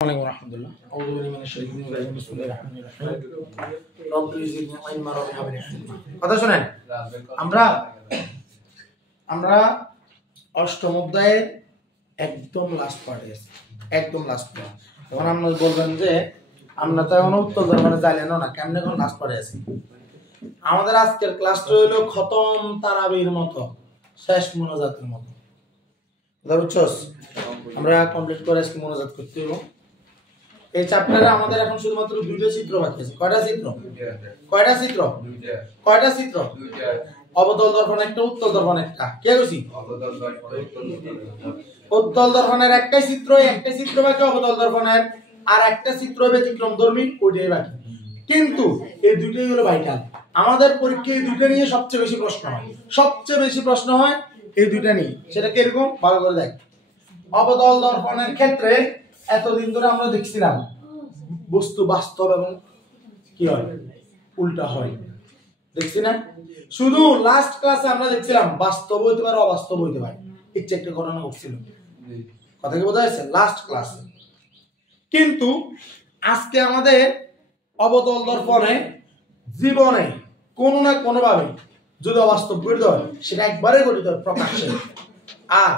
عليكم ورحمة الله. أعوذ بالله من الشيطان الرجيم. بسم الله الرحمن الرحيم. رب زدني علما رب هب لي حلما. কথা শুনেন আমরা অষ্টম অধ্যায়ের একদম লাস্ট পার্টে আছি, একদম লাস্ট পার্ট। এখন আপনি বলবেন যে আমরা তো এখন উত্তর দরবারে জানেন না কেমনে কোন লাস্ট পার্টে আছি। আমাদের আজকের ক্লাসটা হলো খতম তারাবির মতো, শেষ মুনাজাতের মতো। কথা বুঝছস? আমরা কমপ্লিট করে আজকে মুনাজাত করতে হবে। এই চ্যাপ্টারে আমাদের এখন শুধুমাত্র দুইটা চিত্র বাকি আছে। কয়টা চিত্র? কয়টা চিত্র? কয়টা চিত্র? অবতল দর্পণ একটা, উত্তল দর্পণ একটা। কে কইছি? উত্তল দর্পণের একটাই চিত্র, একটা চিত্র বাকি অবতল দর্পণের, আর একটা চিত্র ব্যতিক্রমধর্মী, ওইটাই বাকি। কিন্তু এই দুইটাই হলো ভাইটাল। আমাদের পরীক্ষায় এই দুইটা নিয়ে সবচেয়ে বেশি প্রশ্ন হয়, সবচেয়ে বেশি প্রশ্ন হয় এই দুইটা নিয়ে। সেটা কিরকম ভালো করে দেখ। অবতল দর্পণের ক্ষেত্রে এতদিন ধরে আমরা দেখছিলাম বস্তু বাস্তব এবং কি হয়, উল্টা হয়, দেখছি না? শুধু লাস্ট ক্লাসে আমরা দেখছিলাম বাস্তব হইতে পারে, অবাস্তব হইতে পারে, ইচ্ছে একটা ঘটনা ঘটছিল। কথা কি বোঝা যাচ্ছে? লাস্ট ক্লাসে। কিন্তু আজকে আমাদের অবতল দর্পণে জীবনে কোনো না কোনো ভাবে যদি অবাস্তব গঠিত হয়, সেটা একবারে গঠিত হয় প্রকাশ্যে, আর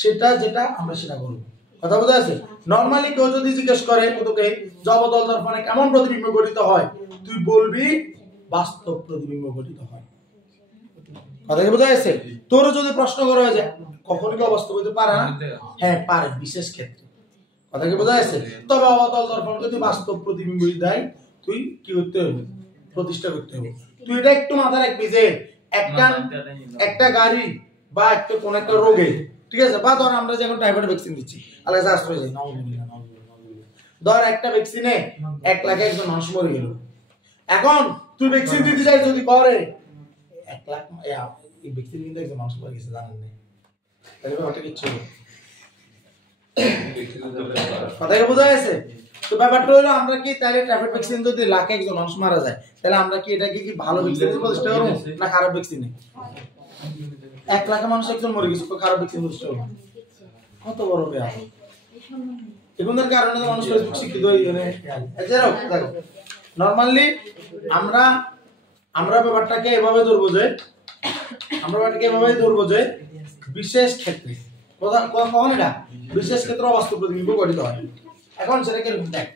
সেটা যেটা আমরা সেটা করবো। কথা বোঝা যাচ্ছে? নরমালি কেউ যদি জিজ্ঞেস করে তোকে অবতল দর্পণে কেমন প্রতিবিম্ব গঠিত হয়, তুই বলবি বাস্তব প্রতিবিম্ব গঠিত হয়। কথা কি বোঝা যাচ্ছে? তোর যদি প্রশ্ন করা হয় যে কখন কি অবাস্তব হইতে পারে না, হ্যাঁ পারে, বিশেষ ক্ষেত্রে। কথা কি বোঝা যাচ্ছে? তবে অবতল দর্পণ যদি বাস্তব প্রতিবিম্ব দেয়, তুই কি করতে হবে? প্রতিষ্ঠা করতে হবে। তুই এটা একটু মাথায় রাখবি যে একটা গাড়ি বা একটা কোন একটা রোগে, ঠিক আছে, বা ধর আমরা যখন টাইফয়েড ভ্যাকসিন দিচ্ছি, আল্লাহ আশ্রয় যাই, ধর একটা ভ্যাকসিনে 1 লাখে একজন মানুষ মরে গেল। এখন তুই ভ্যাকসিন দিতে চাই, যদি করে 1 লাখ এই ভ্যাকসিন কিন্তু একজন মানুষ মরে গেছে, জানেন না? তাহলে ওটা কিচ্ছু কথা কি বোঝা গেছে? তো ব্যাপারটা হলো আমরা কি তাহলে টাইফয়েড ভ্যাকসিন যদি লাখে একজন মানুষ মারা যায়, তাহলে আমরা কি এটাকে কি ভালো ভ্যাকসিন প্রতিষ্ঠা করব না খারাপ ভ্যাকসিনে? 1 লাখ মানুষ একজন মরে গেছে, খারাপ ভ্যাকসিন প্রতিষ্ঠা করব? কত বড় ব্যাপার! এগুলোর কারণে তো মানুষ শিক্ষিত হয়ে গেলে। দেখো নরমালি আমরা ব্যাপারটাকে এভাবে ধরবো যে বিশেষ ক্ষেত্রে কখন এটা বিশেষ ক্ষেত্রে অবাস্তব প্রতিবিম্ব গঠিত হয়। এখন সেটা কিরকম দেখ,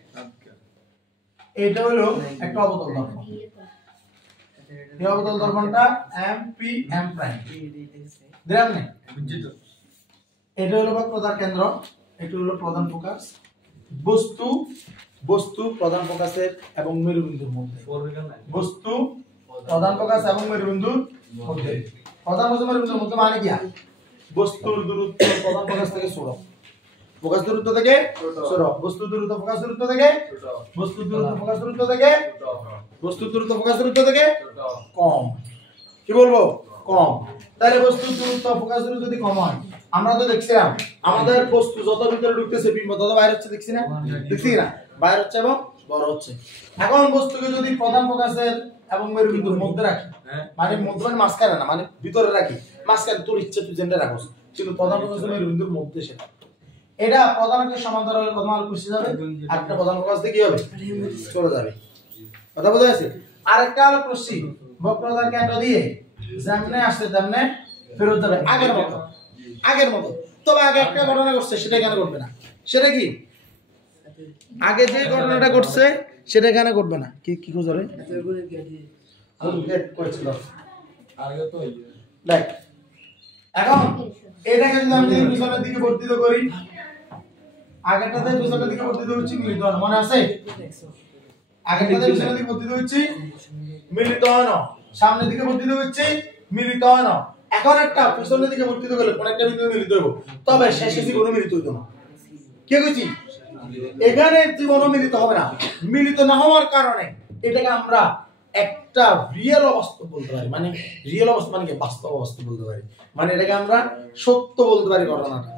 এটা হলো একটা অবতল দর্পণ। এই অবতল দর্পণটা এম প্রাইম দিলাম না? এটা হলো প্রধান কেন্দ্র, এটা হলো প্রধান ফোকাস। বস্তু প্রধান ফোকাসের এবং মেরুবিন্দুর মধ্যে, বস্তু প্রধান ফোকাস এবং মেরুবিন্দুর মধ্যে। প্রধান ফোকাস মেরুবিন্দুর মধ্যে মানে কি? বস্তুর দূরত্ব প্রধান ফোকাস থেকে ছোট, ফোকাস দূরত্ব থেকে ছোট, বস্তুর দূরত্ব ফোকাস দূরত্ব থেকে, বস্তুর দূরত্ব ফোকাস দূরত্ব থেকে, বস্তুর দূরত্ব ফোকাস দূরত্ব থেকে কম। কি বলবো? কম। তাহলে বস্তুর দূরত্ব ফোকাস দূরত্ব যদি কম হয়, আমরা তো দেখছিলাম আমাদের বস্তু যত ভিতরে ঢুকতেছে বিম্ব তত বাইরে হচ্ছে, দেখছি না? দেখছি না? বাইরে হচ্ছে এবং বড় হচ্ছে। এখন বস্তুকে যদি প্রধান ফোকাসের এবং মেরুবিন্দুর মধ্যে রাখি, মানে মধ্যে মাঝখানে না, মানে ভিতরে রাখি, মাঝখানে তোর ইচ্ছে তুই যেটা রাখোস, কিন্তু প্রধান ফোকাস মেরুবিন্দুর মধ্যে সেটা, এটা প্রধানকে সমান্তরাল হলে প্রধান খুশি যাবে, একটা প্রধান ফোকাস দিয়ে কি হবে? চলে যাবে। কথা বোঝা যাচ্ছে? আরেকটা হলো প্রশ্ন, বক্রতার কেন্দ্র দিয়ে যেমনে আসছে তেমনে ফেরত যাবে, আগের মতো। তবে আগে একটা ঘটনা ঘটছে, সেটা এখানে ঘটবে না। সেটা কি? আগে যে ঘটনাটা ঘটছে সেটা এখানে ঘটবে না। কি কি করে দেখ। এখন এটাকে যদি আমি পিছনের দিকে বর্ধিত করি, আগেরটাতে পিছনের দিকে বর্ধিত হচ্ছে মিলিত হন, মনে আছে? আগেরটাতে পিছনের দিকে বর্ধিত হচ্ছে মিলিত হন, সামনের দিকে বর্ধিত হচ্ছে মিলিত হন। এখন একটা পিছনের দিকে বর্ধিত করলে কোন একটা বিন্দুতে মিলিত হইব, তবে শেষে জীবনে মিলিত হইতো না। কি কইছি? এখানে জীবনে মিলিত হবে না। মিলিত না হওয়ার কারণে এটাকে আমরা একটা রিয়েল অবস্থা বলতে পারি, মানে রিয়েল অবস্থা মানে কি? বাস্তব অবস্থা বলতে পারি, মানে এটাকে আমরা সত্য বলতে পারি ঘটনাটা।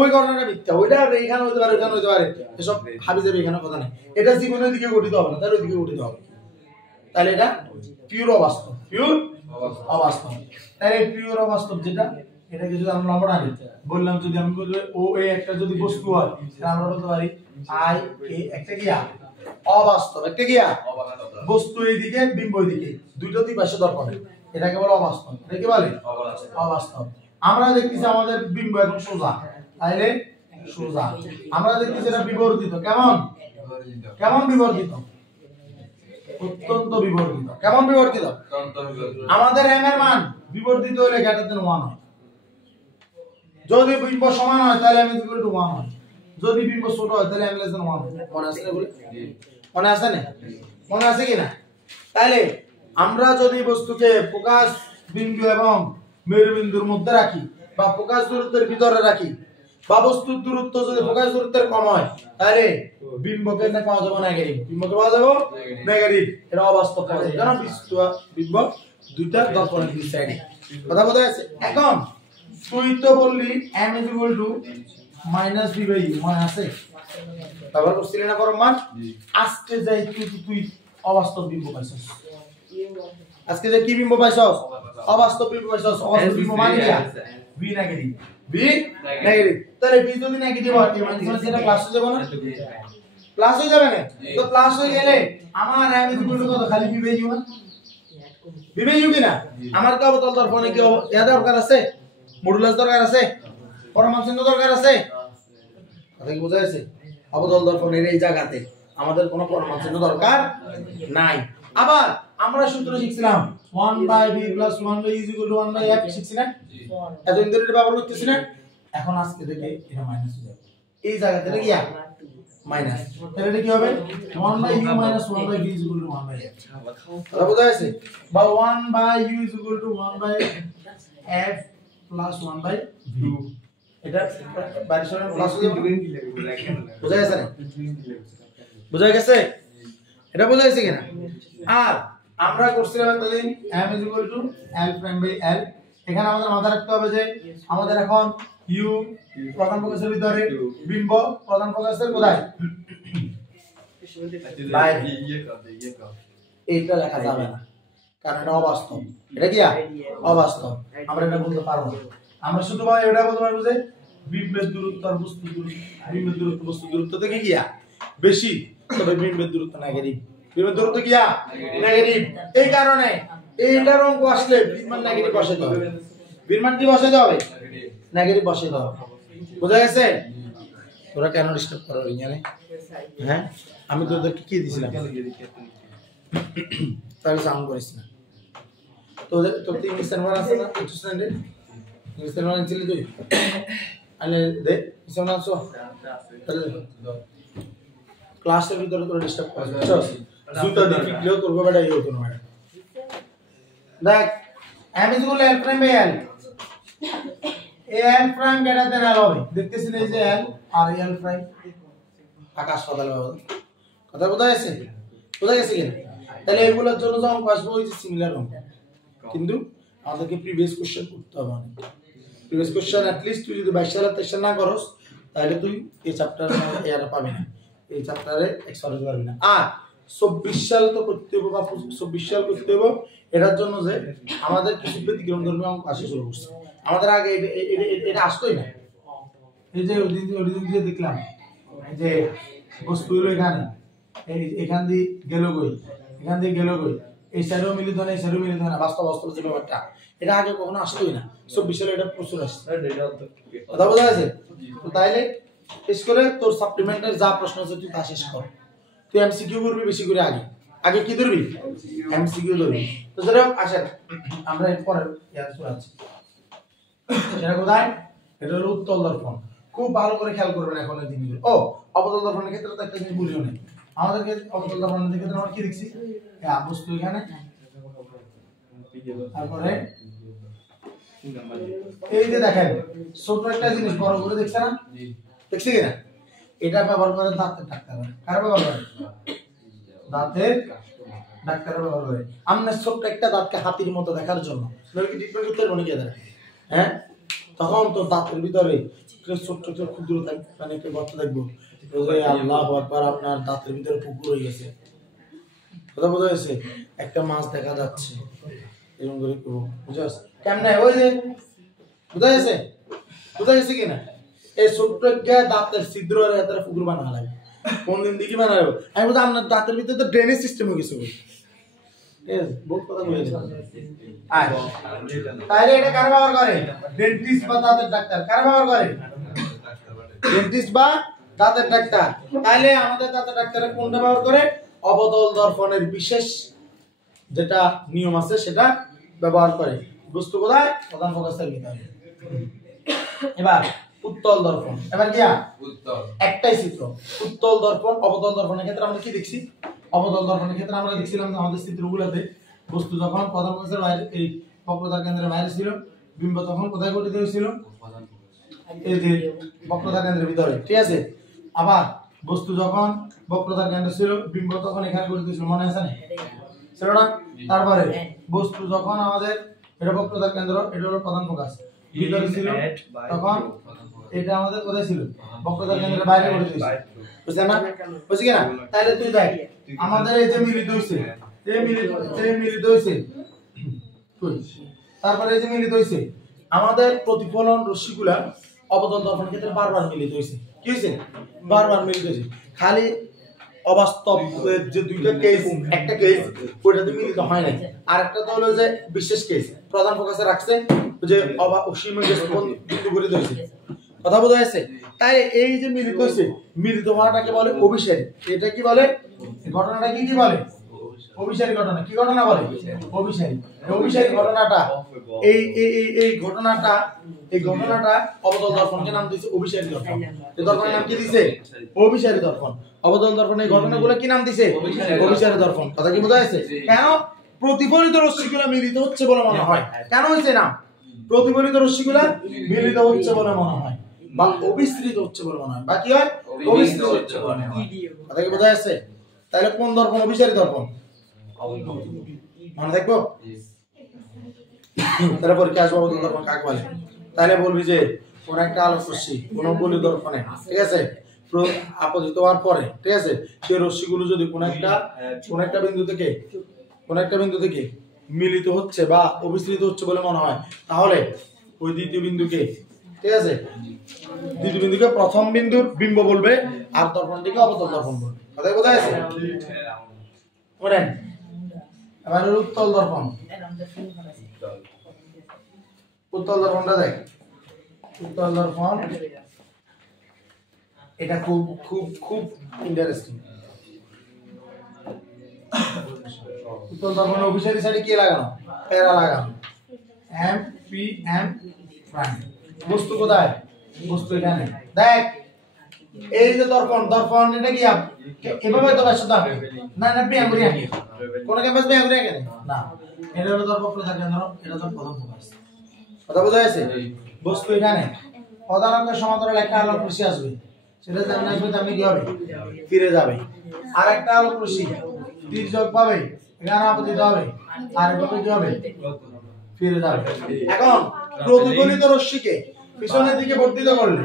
ওই ঘটনাটা মিথ্যা, ওইটা এখানে হইতে পারে, ওখানে হইতে পারে, এসব হাবি যাবে, এখানে কথা নাই। এটা জীবনের দিকে গঠিত হবে না, তার ওই দিকে গঠিত হবে। তাহলে এটা পিওর অবাস্তব, পিওর অবাস্তব। তাহলে পিওর অবাস্তব যেটা এটাকে যদি আমরা লম্বা টানি বললাম, যদি আমি বলি ও এ একটা যদি বস্তু হয় তাহলে আমরা বলতে পারি আই এ একটা কি অবাস্তব, একটা কি বস্তু এইদিকে বিম্ব এইদিকে, দুটো দুই পাশে দর্পণ, এটাকে বলে অবাস্তব। এটা কি বলে অবাস্তব। আমরা দেখতেছি আমাদের বিম্ব এখন সোজা, তাইলে সোজা। আমরা দেখতেছি এটা বিবর্ধিত, কেমন কেমন বিবর্ধিত, অত্যন্ত বিবর্ধিত। কেমন বিবর্ধিত? আমাদের m এর মান বিবর্ধিত হলে গ্রেটার দেন 1 হয়। যদি বিম্ব সমান হয় তাহলে m 1 হয়, যদি বিম্ব ছোট হয় তাহলে m less than 1 হয়। মনে আছে না? বলে মনে আছে না? মনে আছে কি না? তাহলে আমরা যদি বস্তুকে ফোকাস বিন্দু এবং মেরুবিন্দুর মধ্যে রাখি বা ফোকাস দূরত্বের ভিতরে রাখি, বা বস্তুর দূরত্ব যদি ফোকাস দূরত্বের কম হয় তাহলে বিম্বকে না পাওয়া যাবে নেগেটিভ, বিম্বকে পাওয়া যাবে নেগেটিভ। এটা অবাস্তব পাওয়া যায়, কারণ বিম্ব দুইটা দর্পণের দুই সাইডে। কথা বোঝা গেছে? এখন তুই তো বললি m = -b/u, মনে আছে? ব্যবহার করছিলি না পরম মান? আজকে যাই তুই অবাস্তব বিম্ব পাইছস। আজকে যে কি বিম্ব পাইছস? অবাস্তব বিম্ব পাইছস। অবাস্তব বিম্ব মানে কি? b negative, b negative. তাহলে b যদি নেগেটিভ হয় এই মানে সেটা প্লাস হয়ে যাবে না? প্লাস হয়ে যাবে না? তো প্লাস হয়ে গেলে আমার m = কত? খালি b/u না? b/u কি না? আমার কি অবতল দর্পণে কি এর দরকার আছে? মডুলাস দরকার আছে? পরমাণু চিহ্ন দরকার আছে? কথা কি বোঝা গেছে? অবতল দর্পণের এই জায়গাতে আমাদের কোনো পরমাণু চিহ্ন দরকার নাই। আবার আমরা সূত্র শিখছিলাম 1/b + 1/u = 1/f, শিখছি না? এতদিন ধরে এটা ব্যবহার করতেছি না? এখন আজকে থেকে এটা মাইনাস হয়ে যাবে, এই জায়গা থেকে কি মাইনাস, তাহলে এটা কি হবে? 1/u - 1/b = 1/f। কথা বোঝা গেছে? বা 1/u = 1/f + 1/v, এটা বাইরে সরানো প্লাস হয়ে যাবে। বোঝা গেছে না? বোঝা গেছে? এটা বোঝা গেছে কিনা? আর আমরা করছিলাম এতদিন m = l'/l। এখানে আমাদের মাথায় রাখতে হবে যে আমাদের এখন u প্রধান ফোকাসের ভিতরে, বিম্ব প্রধান ফোকাসের কোথায়? বাইরে। এইটা লেখা যাবে না, কারণ এটা অবাস্তব। এটা কি অবাস্তব, আমরা এটা বলতে পারবো না। আমরা শুধু ভাই এটা বলতে পারবো যে বিম্বের দূরত্ব আর বস্তুর দূরত্ব, বিম্বের দূরত্ব বস্তুর দূরত্ব থেকে কি বেশি, তবে বিম্বের দূরত্ব নেগেটিভ। বিম্বের দূরত্ব কি নেগেটিভ। এই কারণে এইটার অঙ্ক আসলে বিম্বের নেগেটিভ বসাতে হবে। বিম্বের কি বসাতে হবে? নেগেটিভ বসাতে হবে। বোঝা গেছে? তোরা কেন ডিস্টার্ব করো এখানে? হ্যাঁ, আমি তোদেরকে কি দিছিলাম? তাহলে সাউন্ড করিস না। তোদের তোর ইংলিশ সার্ভার আছে না? স্টুডেন্টে ইংলিশ সার্ভার ছিল তুই আলে দে শোনা সো তাহলে ক্লাসের ভিতরে তোরা ডিস্টার্ব করছিস। জুতা দিয়ে ফিটলেও তোর বাবাটা ইয়ে হতো না ম্যাডাম। দেখ m = l'/l, l prime greater than l হবে। দেখতেছেন এই যে l আর l প্রাইম আকাশ পাতাল বাবা। কথা বোঝা গেছে? বোঝা গেছে কিনা? তাহলে এগুলোর জন্য যে অঙ্ক আসবে ওই যে সিমিলার অঙ্ক, কিন্তু আমাদেরকে প্রিভিয়াস কোশ্চেন করতে হবে। প্রিভিয়াস কোশ্চেন অ্যাট লিস্ট তুই যদি 22 সালের টেস্ট না করস তাহলে তুই এই চ্যাপ্টারে এর পাবি না, এই চ্যাপ্টারে এক্সপার্ট হতে পারবি না। আর 24 সাল তো করতে হবে বা 24 সাল করতে হবে, এটার জন্য যে আমাদের কিছু ব্যতিক্রম ধর্মী অঙ্ক আসে শুরু করছে। আমাদের আগে এটা আসতোই না। এই যে ওইদিন দিয়ে দেখলাম যে বস্তু হলো এখানে, এখান দিয়ে গেল কই, এখান দিয়ে গেল কই, এই সাইডও মিলিত হয় না, এই সাইডও মিলিত হয় না, বাস্তব যে ব্যাপারটা এটা আগে কখনো আসতোই না। 24 সালে এটা প্রচুর আসছে। কথা বোঝা গেছে? তো তাইলে শেষ করে তোর সাপ্লিমেন্টের যা প্রশ্ন আছে তুই তা শেষ কর। তুই এমসিকিউ করবি বেশি করে, আগে আগে কি ধরবি? এমসিকিউ ধরবি। তো যারা আসেন আমরা এরপরে অ্যান্সার আছে সেটা কোথায়? এটা হলো উত্তল দর্পণ। খুব ভালো করে খেয়াল করবেন এখন এই জিনিসগুলো। ও অবতল দর্পণের ক্ষেত্রে তো একটা জিনিস বুঝিও না, আমাদেরকে অবতল দর্পণের ক্ষেত্রে আমরা কি দেখছি? বস্তু এখানে, তারপরে এই যে দেখেন ছোট একটা জিনিস বড় করে দেখছে না? দেখছি কিনা? এটা ব্যবহার করে দাঁতের ডাক্তার, কার ব্যবহার করে? দাঁতের ডাক্তার ব্যবহার করে। আমরা ছোট্ট একটা দাঁতকে হাতির মতো দেখার জন্য কি ট্রিটমেন্ট করতে পারবো নাকি এদের? হ্যাঁ, তখন তো দাঁতের ভিতরে ছোট্ট ছোট্ট ক্ষুদ্র মানে একটা গর্ত দেখবো, আল্লাহু আকবার, আপনার দাঁতের ভিতরে পুকুর হয়ে গেছে। কথা বোঝা গেছে? একটা মাছ দেখা যাচ্ছে এরকম করে করবো, বুঝা গেছে কেমনে? ওই যে বুঝা গেছে? বুঝা গেছে কিনা? এই ছোট্ট একটা দাঁতের ছিদ্র আর এটার ফুকুর বানানো লাগে। কোন দিন দিকে বানাবো? আমি বলতে আপনার দাঁতের ভিতরে তো ড্রেনেজ সিস্টেম হয়ে গেছে। বহুত কথা বলে তাহলে এটা কার ব্যবহার করে? ডেন্টিস্ট বা দাঁতের ডাক্তার। কার ব্যবহার করে? ডেন্টিস্ট বা দাঁতের ডাক্তার। তাহলে আমাদের দাঁতের ডাক্তারের কোনটা ব্যবহার করে? অবতল দর্পণের বিশেষ যেটা নিয়ম আছে সেটা ব্যবহার করে। বস্তু কোথায়? প্রধান ফোকাসের ভিতরে। এবার উত্তল দর্পণ। এবার কি উত্তল একটাই চিত্র। উত্তল দর্পণ অবতল দর্পণের ক্ষেত্রে আমরা কি দেখছি? অবতল দর্পণের ক্ষেত্রে আমরা দেখছিলাম যে আমাদের চিত্রগুলোতে বস্তু যখন প্রধান ফোকাসের বাইরে এই বক্রতার কেন্দ্রের বাইরে ছিল, বিম্ব তখন কোথায় গঠিত হয়েছিল? এই যে বক্রতার কেন্দ্রের ভিতরে, ঠিক আছে? আবার বস্তু যখন বক্রতার কেন্দ্র ছিল, বিম্ব তখন এখানে গঠিত হয়েছিল, মনে আছে না? ছিল না? তারপরে বস্তু যখন আমাদের এটা বক্রতার কেন্দ্র, এটা হলো প্রধান ফোকাস ভিতরে ছিল, তখন এটা আমাদের কোথায় ছিল? বক্রতার কেন্দ্রের বাইরে গঠিত হয়েছিল, বুঝছেন না? বুঝছি কিনা? তাহলে তুই দেখ আমাদের এই যে মিলিত হয়েছে, মিলিত হয়েছে, তারপরে এই যে মিলিত হয়েছে আমাদের প্রতিফলন রশ্মিগুলা অবতল দর্পণের ক্ষেত্রে বারবার মিলিত হয়েছে। কি হয়েছে? বারবার মিলিত হয়েছে। খালি অবাস্তব যে দুইটা কেস, একটা কেস ওইটাতে মিলিত হয় নাই, আর একটা তো হলো যে বিশেষ কেস প্রধান ফোকাসে রাখছে যে অসীম বিন্দু গঠিত হয়েছে। কথা বোঝা যাচ্ছে? তাই এই যে মিলিত হয়েছে, মিলিত হওয়াটাকে বলে অভিসারী। এটা কি বলে? ঘটনাটা কি বলে? অভিসারী ঘটনা। কি ঘটনা বলে? অভিসারী। অভিসারী ঘটনাটা এই ঘটনাটা অবতল দর্পণকে নাম দিয়েছে অভিসারী দর্পণ। এই দর্পণের নাম কি দিয়েছে? অভিসারী দর্পণ। অবতল দর্পণের এই ঘটনাগুলো কি নাম দিয়েছে? অভিসারী দর্পণ। কথা কি বোঝা যাচ্ছে? কেন? প্রতিফলিত রশ্মিগুলো মিলিত হচ্ছে বলে মনে হয়। কেন হয়েছে না? প্রতিফলিত রশ্মিগুলো মিলিত হচ্ছে বলে মনে হয়, বা অবিস্তৃত হচ্ছে বলে মনে হয়, বা কি হয়? অবিস্তৃত হচ্ছে বলে মনে হয়। কথা কি বোঝা যাচ্ছে? তাহলে কোন দর্পণ? অভিসারী দর্পণ। মনে থাকবো? তাহলে পরীক্ষা আসবো অবতল দর্পণ কাকে বলে। তাহলে বলবি যে কোন একটা আলোক রশ্মি কোন বলি দর্পণে, ঠিক আছে, আপতিত হওয়ার পরে, ঠিক আছে, সেই রশ্মিগুলো যদি কোন একটা বিন্দু থেকে মিলিত হচ্ছে বা অবিস্তৃত হচ্ছে বলে মনে হয়, তাহলে ওই দ্বিতীয় বিন্দুকে, ঠিক আছে, দ্বিতীয় বিন্দুকে প্রথম বিন্দুর বিম্ব বলবে, আর দর্পণটিকে অবতল দর্পণ বলবে। কথা বোঝা গেছে? বলেন এবার উত্তল দর্পণ। উত্তল দর্পণটা দেখ। উত্তল দর্পণ এটা খুব খুব খুব ইন্টারেস্টিং। উত্তল দর্পণে অভিসারী সাইডে কি লাগানো? প্যারা লাগানো। M P M prime. বস্তু কোথায়? বস্তু এখানে। দেখ এই যে দর্পণ এটা কি এভাবে তো বাসা দাও না না প্রিয়া করিয়া কোন ক্যাম্পাস প্রিয়া করিয়া কেন না, এটা হলো দর্পণ প্রধান কেন্দ্র, এটা তো প্রধান ফোকাস। কথা বোঝা যাচ্ছে? বস্তু এখানে, প্রধান অক্ষের সমান্তরাল একটা আলোক রশ্মি আসবে, সেটা যেমন আসবে তেমনি কি হবে? ফিরে যাবে। আর একটা আলোক রশ্মি তির্যক পাবে, এখানে আপতিত হবে, আর এভাবে কি হবে? ফিরে যাবে। এখন প্রতিফলিত রশ্মিকে পিছনের দিকে বর্ধিত করলে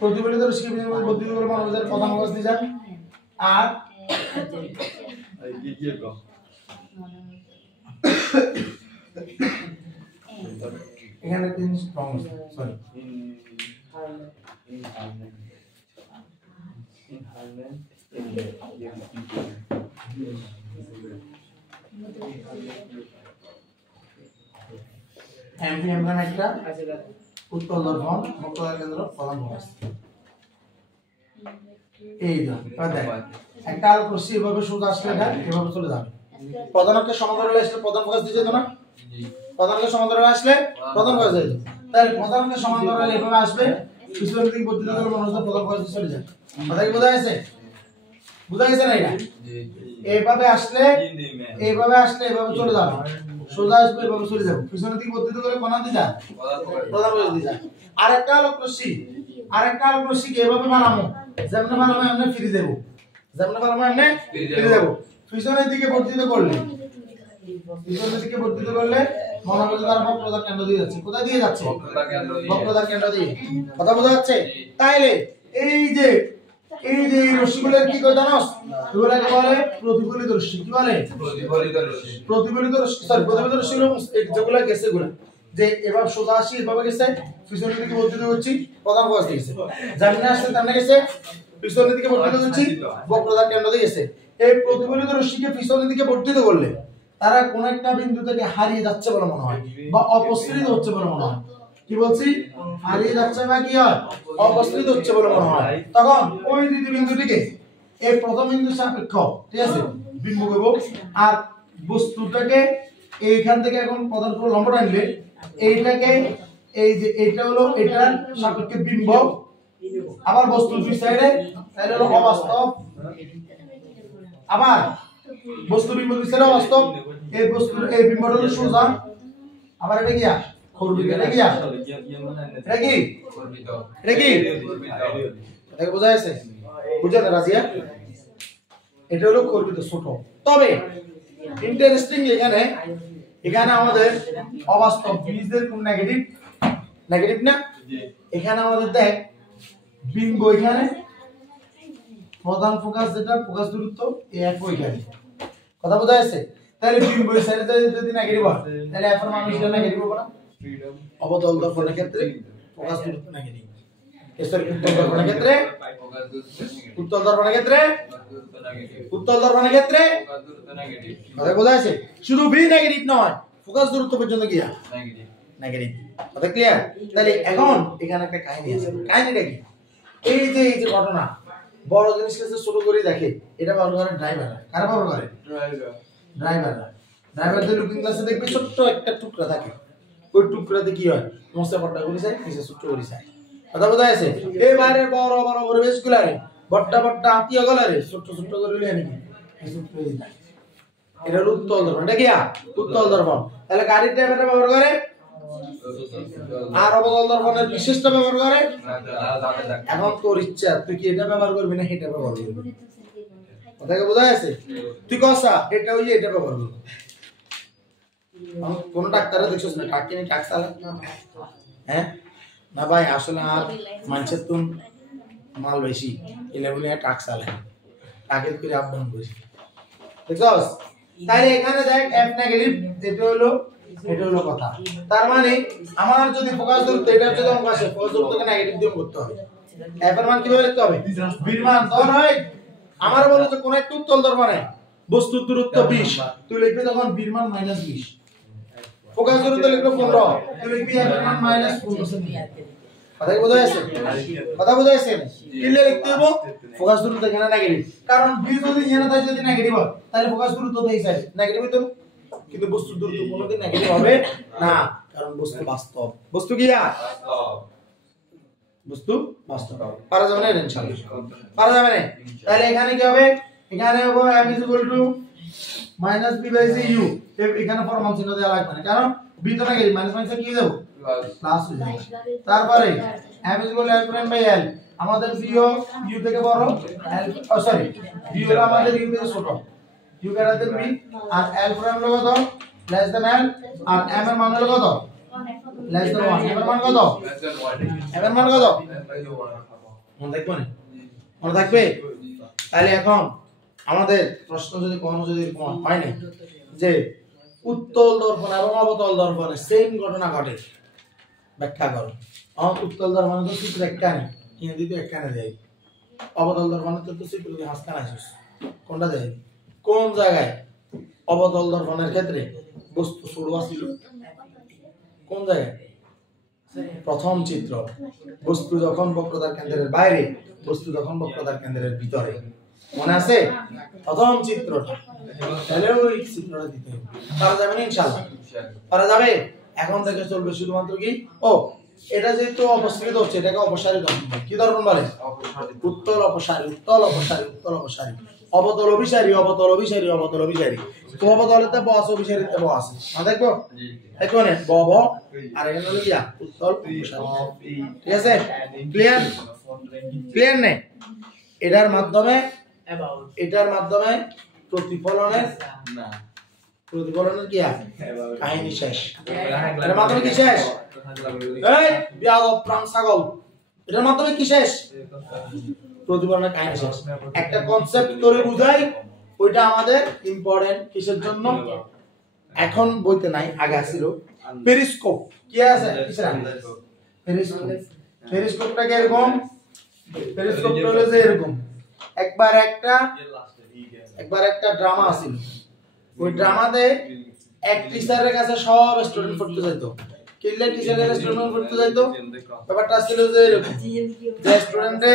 প্রতিফলিত রশ্মিকে বর্ধিত করলে আমাদের প্রধান ফোকাস দিয়ে যান, আর এখানে তিন সরি এমপিএম এখানে একটা উত্তল দর্পণ, বক্রতার কেন্দ্র, প্রধান ফোকাস। এই দেখ একটা আলোক রশ্মি এভাবে সোজা আসলে এভাবে চলে যাবে, প্রধান অক্ষের সমান্তরালে আসলে প্রধান ফোকাস দিয়ে যেত না? প্রধান অক্ষের সমান্তরালে আসলে প্রধান ফোকাস দিয়ে যেত। তাহলে প্রধান অক্ষের সমান্তরালে এভাবে আসবে, পিছনের দিকে বর্ধিত করে মনে হচ্ছে প্রধান ফোকাস দিয়ে চলে যায়। কথা কি বোঝা গেছে? বোঝা গেছে না? এটা এইভাবে আসলে এভাবে চলে যাবে, সোজা আসবে এভাবে চলে যাবে, পিছনের দিকে বর্ধিত করে কোন দিকে যায়? প্রধান ফোকাস দিয়ে যায়। আর একটা আলোক রশ্মিকে এভাবে বানাবো, যেমন বানাবো এমনি ফিরে দেব, পিছনের দিকে বর্ধিত করলে মনে হবে তার বক্রতার কেন্দ্র দিয়ে যাচ্ছে। কোথায় দিয়ে যাচ্ছে? বক্রতার কেন্দ্র দিয়ে। কথা বোঝা যাচ্ছে? তাইলে এই যে এই রশ্মিগুলোর কি কয় জানোস? এগুলোকে বলে প্রতিফলিত রশ্মি। কি বলে? প্রতিফলিত রশ্মি। সরি, প্রতিফলিত রশ্মি যেগুলো গেছে এগুলো যে এভাবে সোজা আসি এভাবে গেছে, পিছনের দিকে বর্ধিত হচ্ছে, প্রধান ফোকাস দিয়ে গেছে। জামিনে আসছে তামনে গেছে, পিছনের দিকে বর্ধিত হচ্ছে, বক্রতার কেন্দ্র দিয়ে গেছে। এই প্রতিফলিত রশ্মিকে পিছনের দিকে বর্ধিত করলে তারা কোন একটা বিন্দু থেকে হারিয়ে যাচ্ছে বলে মনে হয় বা অপসৃত হচ্ছে বলে মনে হয়। কি বলছি? হারিয়ে যাচ্ছে বা কি হয়? অপসৃত হচ্ছে বলে মনে হয়। তখন ওই দ্বিতীয় বিন্দুটিকে এই প্রথম বিন্দুর সাপেক্ষ, ঠিক আছে, বিম্ব করব। আর বস্তুটাকে এইখান থেকে এখন প্রধান করে লম্ব টানলে এইটাকে এই যে এটা হলো এটার সাপেক্ষে বিম্ব, আবার বস্তু দুই সাইডে তাহলে হলো অবাস্তব, আবার বস্তু বিম্ব দুই সাইডে অবাস্তব। এই বস্তুর এই বিম্বটা হলো সোজা, আবার এটা কি খর্বিত, এটা কি এটা কি এটা কি এটাকে বোঝা যাচ্ছে? বুঝাতে রাজিয়া? এটা হলো খর্বিত ছোট। তবে ইন্টারেস্টিংলি এখানে আমাদের অবাস্তব বীজের কোন নেগেটিভ নেগেটিভ না, এখানে আমাদের দেখ বিম্ব এখানে, প্রধান ফোকাস যেটা ফোকাস দূরত্ব এই এক ওইখানে। কথা বোঝা যাচ্ছে? তাহলে বিম্ব এর সাইডে যদি নেগেটিভ হয় তাহলে এখন মানুষ এটা নেগেটিভ হবে না? অবতল দর্পণের ক্ষেত্রে ফোকাস দূরত্ব নেগেটিভ। সরি, উত্তল দর্পণের ক্ষেত্রে উত্তল দর্পণের ক্ষেত্রে উত্তল দর্পণের ক্ষেত্রে ফোকাস দূরত্ব নেগেটিভ। কথা বোঝা যাচ্ছে? শুধু বি নেগেটিভ নয়, ফোকাস দূরত্ব পর্যন্ত কি নেগেটিভ নেগেটিভ। কথা ক্লিয়ার? তাহলে এখন এখানে একটা কাহিনী আছে। কাহিনীটা কি? এই যে ঘটনা বড় জিনিসকে ছোট করে দেখে, এটা ব্যবহার করে ড্রাইভার। কারা ব্যবহার করে? ড্রাইভারদের লুকিং গ্লাসে দেখবে ছোট্ট একটা টুকরা থাকে, ওই টুকরাতে কি হয়? মশলা পট্টা করে যায়, নিচে ছোট্ট করে যায়। কথা বোঝা যাচ্ছে? এই বাইরের বড় বড় পরিবেশ গুলারে বট্টা বট্টা আত্মীয় গলারে ছোট্ট ছোট্ট করে লিয়ে নাকি ছোট্ট করে যায়। এটা হলো উত্তল দর্পণ। এটা কি উত্তল দর্পণ। তাহলে গাড়ির ড্রাইভাররা ব্যবহার করে, আর অবতল দর্পণের বিশেষটা ব্যবহার করে। এখন তোর ইচ্ছা, তুই কি এটা ব্যবহার করবি না এটা ব্যবহার করবি? কথাকে বোঝা যাচ্ছে? তুই কসা এটা ওই এটা ব্যবহার করবি। কোন ডাক্তারে দেখছিস না টাক কিনে টাক চালা? হ্যাঁ না ভাই, আসলে আর মানুষের তো মাল বেশি, এলে বলে টাক চালে, টাকে করে আপ ডাউন করি, দেখছস? তাহলে এখানে দেখ এফ নেগেটিভ, এটা হলো কথা। তার মানে আমার যদি ফোকাস দূরত্ব এটা যদি অঙ্ক আসে, ফোকাস দূরত্বকে নেগেটিভ দিয়ে করতে হবে। এফ এর মান কিভাবে লিখতে হবে? বির মান। ধর হয় আমার বলে যে কোন একটা উত্তল দর্পণে বস্তুর দূরত্ব 20, তুই লিখবি তখন বির মান -20। ফোকাস দূরত্ব লিখলো 15, তুই লিখবি এফ এর মান -15 সেমি। কথা বোঝা যাচ্ছে? কথা বোঝা যাচ্ছে? কিলে লিখতে হবে ফোকাস দূরত্ব এখানে নেগেটিভ, কারণ বি যদি এখানে থাকে যদি নেগেটিভ হয় তাহলে ফোকাস দূরত্ব তো এই সাইড নেগেটিভ হইতো, কিন্তু বস্তুর দূরত্ব কোনোদিন নেগেটিভ হবে না, কারণ বস্তু বাস্তব। বস্তু কি বাস্তব? বস্তু বাস্তব। পারা যাবে না ইনশাআল্লাহ? পারা যাবে না। তাহলে এখানে কি হবে? এখানে হবে m = -b/cu। এখানে ফরমাল চিহ্ন দেওয়া লাগবে না, কারণ b তো নেগেটিভ, মাইনাস মাইনাস কি হয়ে যাবে? প্লাস হয়ে যাবে। তারপরে m = l'(l) আমাদের b ও u থেকে বড়, l সরি b হলো আমাদের u থেকে ছোট, u greater b, আর l হলো কত? less than l, আর m এর মান হলো কত? less than 1। m এর মান কত? m এর মান কত? মনে থাকবে না? মনে থাকবে? তাহলে এখন আমাদের প্রশ্ন যদি কোনো যদি হয় না যে উত্তল দর্পণ এবং অবতল দর্পণে সেম ঘটনা ঘটে, ব্যাখ্যা করো। উত্তল দর্পণে তো চিত্র একখানে, হিন্দি তো একখানে দেয়, অবতল দর্পণে তো চিত্র দিয়ে হাসখানে আসিস, কোনটা দেয়? কোন জায়গায় অবতল দর্পণের ক্ষেত্রে বস্তু ছোট ছিল? কোন জায়গায়? প্রথম চিত্র, বস্তু যখন বক্রতার কেন্দ্রের বাইরে, বস্তু যখন বক্রতার কেন্দ্রের ভিতরে, মনে আছে? প্রথম চিত্রটা, তাহলে ওই চিত্রটা দিতে হবে। পারা যাবে না ইনশাআল্লাহ? পারা যাবে। এখন থেকে চলবে শুধুমাত্র কি, ও এটা যেহেতু অপসৃত হচ্ছে এটাকে অপসারী দর্পণ। কি দর্পণ বলে? উত্তল অপসারী, উত্তল অপসারী, উত্তল অপসারী, অবতল অভিসারী, অবতল অভিসারী, অবতল অভিসারী। তো অবতলেতে ব আছে, অভিসারীতে ব আছে, না দেখবো? দেখো না ব ব, আর এখানে হলো কি উত্তল অপসারী। ঠিক আছে? ক্লিয়ার? ক্লিয়ার নেই? এটার মাধ্যমে প্রতিফলনের কি কাহিনী শেষ। এর মাধ্যমে কি শেষ? এই বিয়াদব প্রাণ ছাগল, এটার মাধ্যমে কি শেষ? প্রতিফলনের কাহিনী শেষ। একটা কনসেপ্ট করে বুঝাই, ওইটা আমাদের ইম্পর্টেন্ট কিসের জন্য? এখন বলতে নাই, আগে ছিল পেরিস্কোপ। কি আছে? কিসের আগে? পেরিস্কোপ। পেরিস্কোপটা কি এরকম? পেরিস্কোপটা হলো যে এরকম। একবার একটা ড্রামা আছিল, ওই ড্রামাতে এক টিচারের কাছে সব স্টুডেন্ট পড়তে যেত। কিল্লে টিচারের কাছে স্টুডেন্ট পড়তে যেত, ব্যাপারটা ছিল যে এরকম, যে স্টুডেন্টে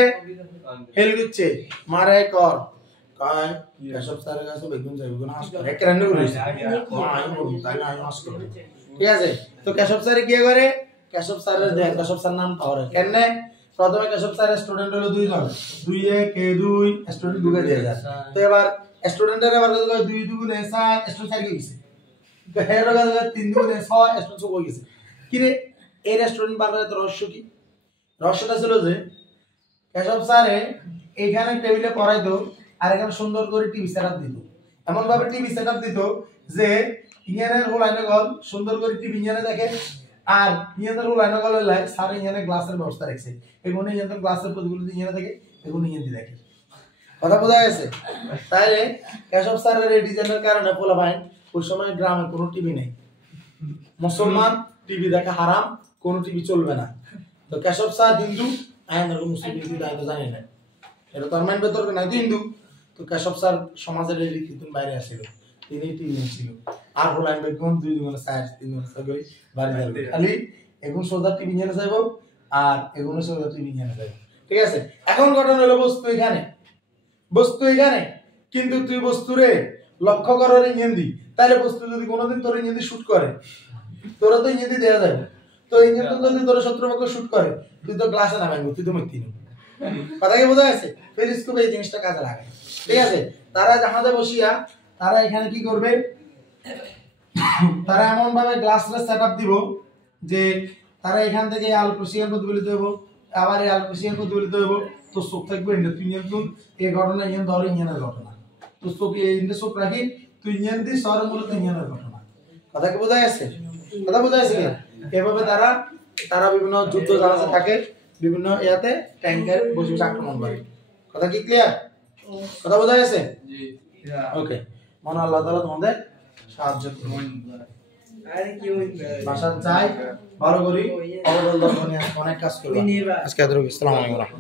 হেল দিচ্ছে, মারে কর কয় কেশব স্যারের কাছে বেগুন যাই বেগুন হাস করে এক রান্না করে আমি বলুন তাই না, আমি হাস করে। ঠিক আছে, তো কেশব স্যার কি করে? কেশব স্যারের দেখ, কেশব স্যার নাম তাহলে কেন? প্রথমে কেশব স্যারের স্টুডেন্ট হলো 2 জন, 2 এ কে 2 স্টুডেন্ট ঢুকে দিয়ে যায়। তো এবার স্টুডেন্টের এবার 2 2 4 স্টুডেন্ট সাইকেল গেছে, তো হেরো গেছে 3 2 6 স্টুডেন্ট সব হয়ে গেছে। কি রে এই রেস্টুরেন্ট বানানোর রহস্য কি? রহস্যটা ছিল যে কেশব স্যারে এইখানে টেবিলে পড়াইতো, আর এখানে সুন্দর করে টিভি সেটআপ দিত। এমন ভাবে টিভি সেটআপ দিত যে ইঞ্জিনিয়ার হল আইনে গল সুন্দর করে টিভি ইঞ্জিনিয়ার দেখে, আর ইঞ্জিনিয়ার হল আইনে গল লাই স্যার ইঞ্জিনিয়ার গ্লাসের ব্যবস্থা রাখছে, এগুলো ইঞ্জিনিয়ার গ্লাসের প্রতিগুলো ইঞ্জিনিয়ার দেখে, এগুলো ইঞ্জিনিয়ার দেখে। কথা বোঝা গেছে? তাইলে কেশব স্যারের এই ডিজাইনের কারণে পোলা ভাই ওই সময় গ্রামে কোনো টিভি নেই, মুসলমান, টিভি দেখা হারাম, কোনো টিভি চলবে না। তো কেশব স্যার হিন্দু, আইনের মুসলিম তো জানি না, এটা তো আমার ভেতর নাই তো হিন্দু। তো কেশব স্যার সমাজের এই রীতির বাইরে আসছিল, তিনি টিভি ছিল। আর হলাইন বেগুন 2 দুগুণে 4 3 গুণে 6 করে বাড়ি যাবে, খালি এগুন সোজা টিভি নিয়ে যাইব, আর এগুন সোজা টিভি নিয়ে যাইব। ঠিক আছে, এখন ঘটনা হলো বস্তু এখানে, বস্তু এখানে, কিন্তু তুই বস্তুরে লক্ষ্য করার ইঞ্জিন দি, তাহলে বস্তু যদি কোনোদিন তোর ইঞ্জিন শুট করে, তোরা তো ইঞ্জিন দেয়া যাবে, তো ইঞ্জিন তো যদি তোর শত্রুপক্ষ শুট করে, তুই তো গ্লাসে নামাইবি, তুই তো মৃত্যু নিবি। কথা কি বোঝা গেছে? পেরিস্কোপ এই জিনিসটা কাজে লাগে। ঠিক আছে, তারা জাহাজে বসিয়া তারা এখানে কি করবে? তারা এমন ভাবে গ্লাসের সেটআপ দিব যে তারা এখান থেকে আলোকরশ্মি প্রতিফলিত হইব, আবার এই আলোকরশ্মি প্রতিফলিত হইব, তো চোখ থাকবে তুই কিন্তু এই ঘটনা ইঞ্জিন ধর ইঞ্জিনের ঘটনা, তো চোখ এই চোখ রাখি তুই ইঞ্জিন দি সর মূলত ইঞ্জিনের ঘটনা। কথা কি বোঝা গেছে? কথা বোঝা গেছে কি? এভাবে তারা বিভিন্ন যুদ্ধ জাহাজে থাকে, বিভিন্ন ইয়াতে ট্যাঙ্কের বসে বসে আক্রমণ করে। কথা কি ক্লিয়ার? কথা বোঝা গেছে? জি। ওকে, মনে আল্লাহ তাআলা তোমাদের সাহায্য করুন। ভাষা চাই ভালো করি, অবদল দর্শনীয় অনেক কাজ করবে। আজকে আসসালামু আলাইকুম।